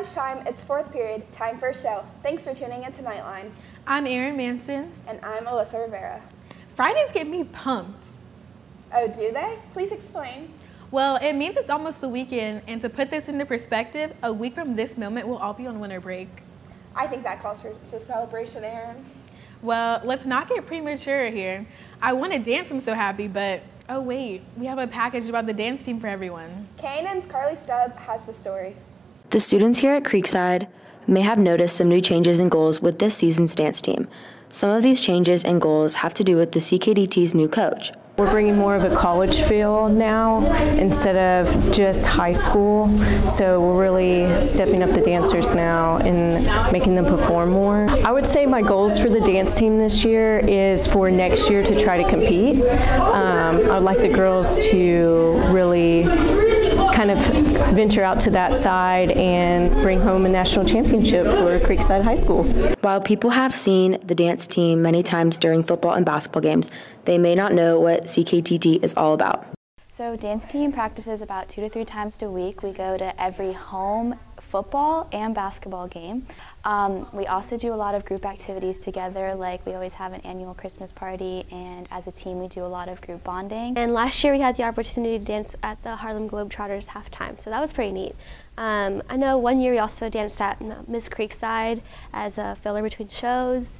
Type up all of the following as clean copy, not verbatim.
lunchtime, it's fourth period, time for a show. Thanks for tuning in to Knightline. I'm Erin Manson. And I'm Alyssa Rivera. Fridays get me pumped. Oh, do they? Please explain. Well, it means it's almost the weekend, and to put this into perspective, a week from this moment, we'll all be on winter break. I think that calls for a celebration, Erin. Well, let's not get premature here. I want to dance, I'm so happy, but oh wait, we have a package about the dance team for everyone. K&N's Carly Stubb has the story. The students here at Creekside may have noticed some new changes and goals with this season's dance team. Some of these changes and goals have to do with the CKDT's new coach. We're bringing more of a college feel now instead of just high school. So we're really stepping up the dancers now and making them perform more. I would say my goals for the dance team this year is for next year to try to compete. I would like the girls to really kind of venture out to that side and bring home a national championship for Creekside High School. While people have seen the dance team many times during football and basketball games, they may not know what CKDT is all about. So dance team practices about 2 to 3 times a week. We go to every home football and basketball game. We also do a lot of group activities together, like we always have an annual Christmas party, and as a team we do a lot of group bonding. And last year we had the opportunity to dance at the Harlem Globetrotters halftime, so that was pretty neat. I know one year we also danced at Miss Creekside as a filler between shows.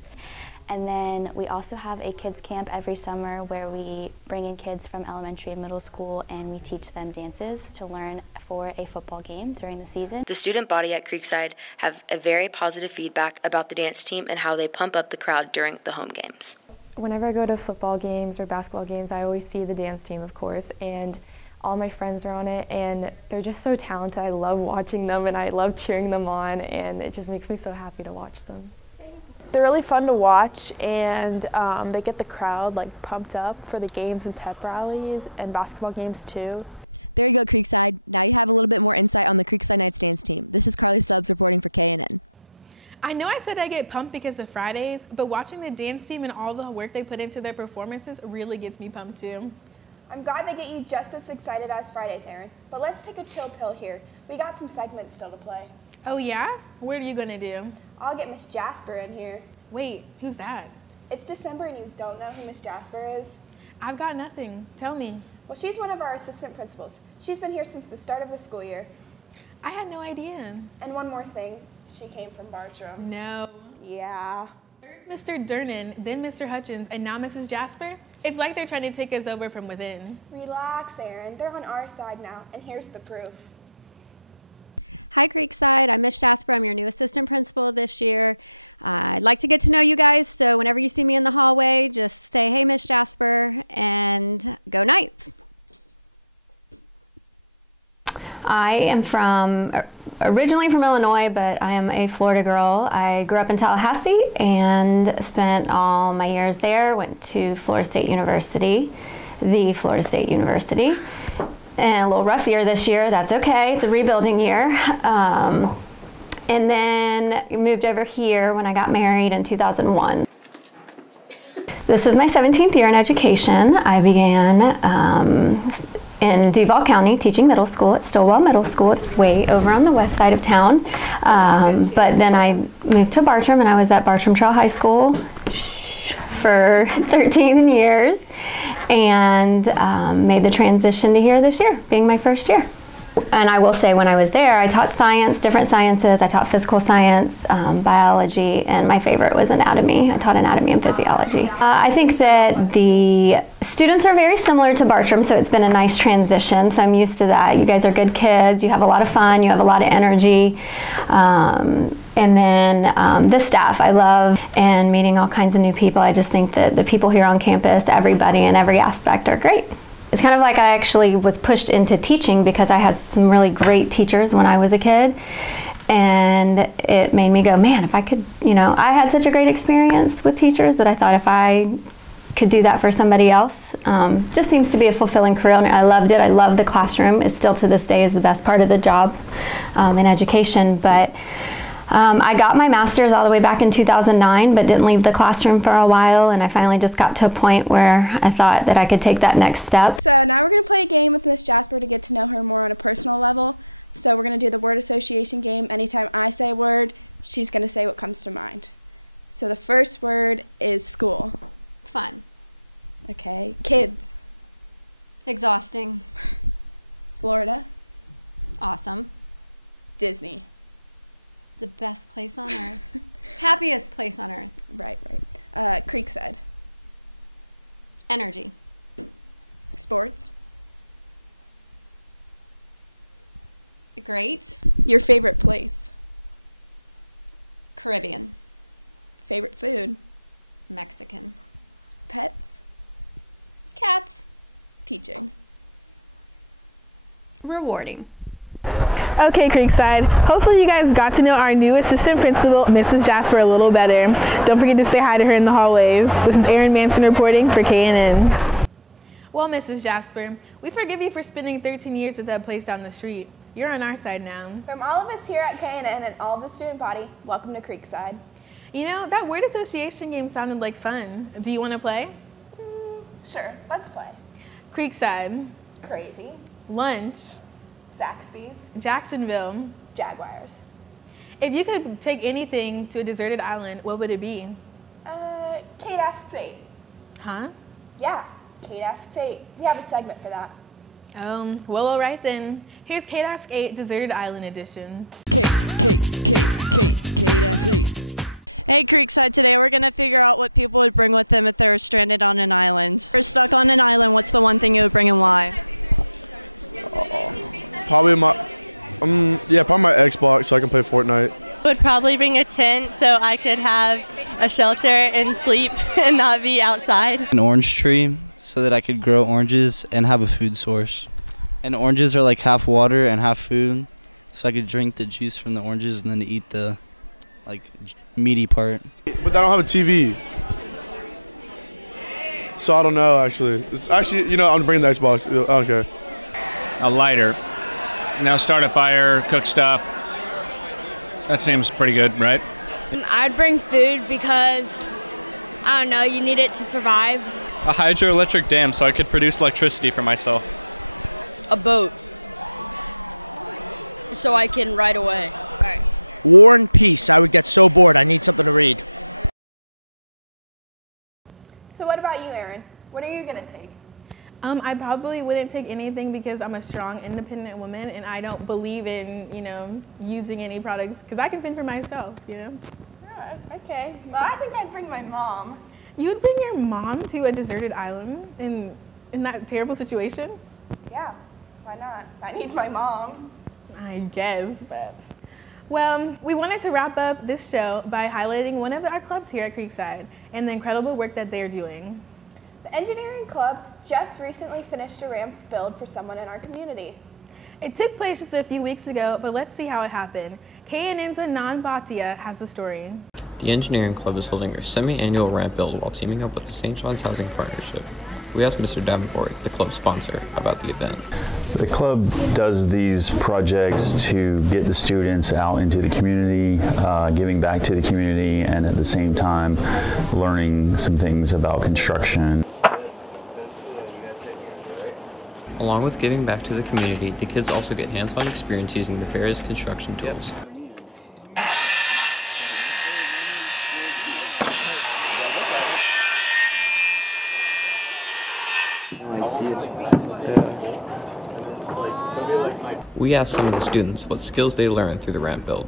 And then we also have a kids camp every summer where we bring in kids from elementary and middle school and we teach them dances to learn for a football game during the season. The student body at Creekside have a very positive feedback about the dance team and how they pump up the crowd during the home games. Whenever I go to football games or basketball games, I always see the dance team, of course, and all my friends are on it, and they're just so talented. I love watching them and I love cheering them on, and it just makes me so happy to watch them. They're really fun to watch, and they get the crowd pumped up for the games and pep rallies and basketball games too. There you go, Creekside. Now you have a little bit more insight on the Creekside Knights dance team. This is Carly Stubbs reporting for K&N. I know I said I get pumped because of Fridays, but watching the dance team and all the work they put into their performances really gets me pumped too. I'm glad they get you just as excited as Fridays, Erin. But let's take a chill pill here. We got some segments still to play. Oh yeah? What are you gonna do? I'll get Miss Jasper in here. Wait, who's that? It's December and you don't know who Miss Jasper is? I've got nothing. Tell me. Well, she's one of our assistant principals. She's been here since the start of the school year. I had no idea. And one more thing, she came from Bartram. No. Yeah. First Mr. Durnan, then Mr. Hutchins, and now Mrs. Jasper? It's like they're trying to take us over from within. Relax, Erin. They're on our side now, and here's the proof. Hi Creekside, I'm Miss Jasper. I'm your new assistant principal this year. I'd like to get to know you guys, so whenever you see me in the hallway, just say, hey Miss Jasper, and go Knights. I am originally from Illinois, but I am a Florida girl. I grew up in Tallahassee and spent all my years there, went to Florida State University, the Florida State University. And a little rough year this year, that's okay, it's a rebuilding year. And then moved over here when I got married in 2001. This is my 17th year in education. I began in Duval County teaching middle school at Stillwell Middle School. It's way over on the west side of town. But then I moved to Bartram and I was at Bartram Trail High School for 13 years. And made the transition to here this year, being my first year. And I will say when I was there, I taught science, different sciences. I taught physical science, biology, and my favorite was anatomy. I taught anatomy and physiology. I think that the students are very similar to Bartram, so it's been a nice transition, so I'm used to that. You guys are good kids, you have a lot of fun, you have a lot of energy. And then the staff I love, and meeting all kinds of new people. I just think that the people here on campus, everybody in every aspect are great. It's kind of like I actually was pushed into teaching because I had some really great teachers when I was a kid. And it made me go, man, if I could, I had such a great experience with teachers that I thought if I could do that for somebody else, just seems to be a fulfilling career. And I loved it. I love the classroom. It still to this day is the best part of the job in education. But I got my master's all the way back in 2009, but didn't leave the classroom for a while, and I finally just got to a point where I thought that I could take that next step. So now we're going to play a game with Miss Jasper to get to know her more on a personal level. So we're going to do the word association game. Anytime I say a word, she's going to say what comes to mind. So the first word is school. Fun. Okay. Kids. Exhausting. Florida. Awesome. Disney. The best place on earth. Happiest place on earth. Right. Creekside. Energy. Sports. Great. Your favorite place. Caribbean. Favorite food. Mexican. Pets. Cats. Teaching. Rewarding. Okay, Creekside. Hopefully you guys got to know our new assistant principal, Mrs. Jasper, a little better. Don't forget to say hi to her in the hallways. This is Erin Manson reporting for KNN. Well, Mrs. Jasper, we forgive you for spending 13 years at that place down the street. You're on our side now. From all of us here at KNN and all of the student body, welcome to Creekside. You know, that word association game sounded like fun. Do you want to play? Sure, let's play. Creekside. Crazy. Lunch. Zaxby's. Jacksonville. Jaguars. If you could take anything to a deserted island, what would it be? Kate Asks 8. Huh? Yeah, Kate Asks 8. We have a segment for that. Well, all right then. Here's Kate Asks 8 Deserted Island Edition. Kate Asks 8. Hey Creekside, today we're going to figure out what people would bring with them if they were stranded on an island. If you're stuck on an island, what's the one thing you would bring and why? Probably my Xbox so I can play Fortnite. Would probably bring a tent so I could have a shelter and sleep and not be outside. An orange tree so that I could grow oranges and have a food source. And oranges are like half water and half food, so I could drink the juice from the oranges and then eat the meaty part. But I don't have a TV. So I don't know actually. I'm bringing the Xbox. I don't care. A lighter. Now start a fire, cook stuff. That seems pretty good, right? I'd bring food because, I don't know, you need it to survive. A hydroelectric dam so I could produce electricity for myself. A boat so I can ride away. War and Peace. I would get so bored. I need something to read. So what about you, Erin? What are you going to take? I probably wouldn't take anything because I'm a strong, independent woman and I don't believe in, using any products because I can fend for myself, Okay. Well, I think I'd bring my mom. You would bring your mom to a deserted island in that terrible situation? Yeah, why not? I need my mom. I guess, but... Well, we wanted to wrap up this show by highlighting one of our clubs here at Creekside and the incredible work that they're doing. The engineering club just recently finished a ramp build for someone in our community. It took place just a few weeks ago, but let's see how it happened. KNN's Anand Bhatia has the story. The engineering club is holding their semi-annual ramp build while teaming up with the St. John's Housing Partnership. We asked Mr. Davenport, the club sponsor, about the event. The club does these projects to get the students out into the community, giving back to the community, and at the same time learning some things about construction. Along with giving back to the community, the kids also get hands-on experience using the various construction tools. We asked some of the students what skills they learned through the ramp build.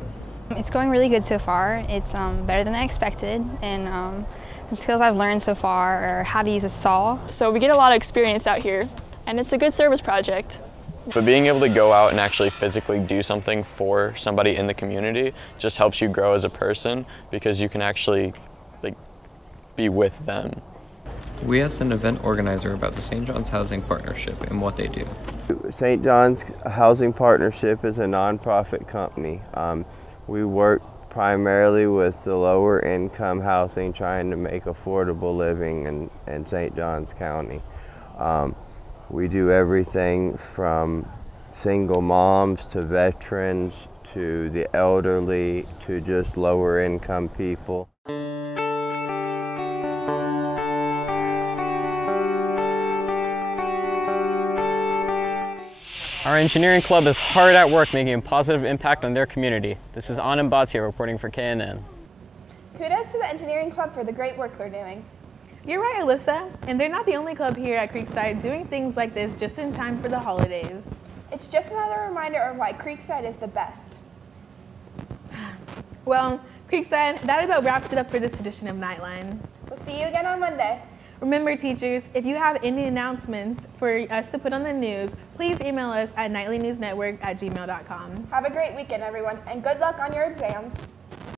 It's going really good so far. It's better than I expected, and some skills I've learned so far are how to use a saw. So we get a lot of experience out here, and it's a good service project. But being able to go out and actually physically do something for somebody in the community just helps you grow as a person because you can actually be with them. We asked an event organizer about the St. John's Housing Partnership and what they do. St. John's Housing Partnership is a nonprofit company. We work primarily with the lower income housing, trying to make affordable living in St. John's County. We do everything from single moms to veterans to the elderly to just lower income people. Our engineering club is hard at work making a positive impact on their community. This is Anand Bhatia reporting for KNN. Kudos to the engineering club for the great work they're doing. You're right, Alyssa, and they're not the only club here at Creekside doing things like this just in time for the holidays. It's just another reminder of why Creekside is the best. Well, Creekside, that about wraps it up for this edition of Knightline. We'll see you again on Monday. Remember, teachers, if you have any announcements for us to put on the news, please email us at nightlynewsnetwork@gmail.com. Have a great weekend, everyone, and good luck on your exams.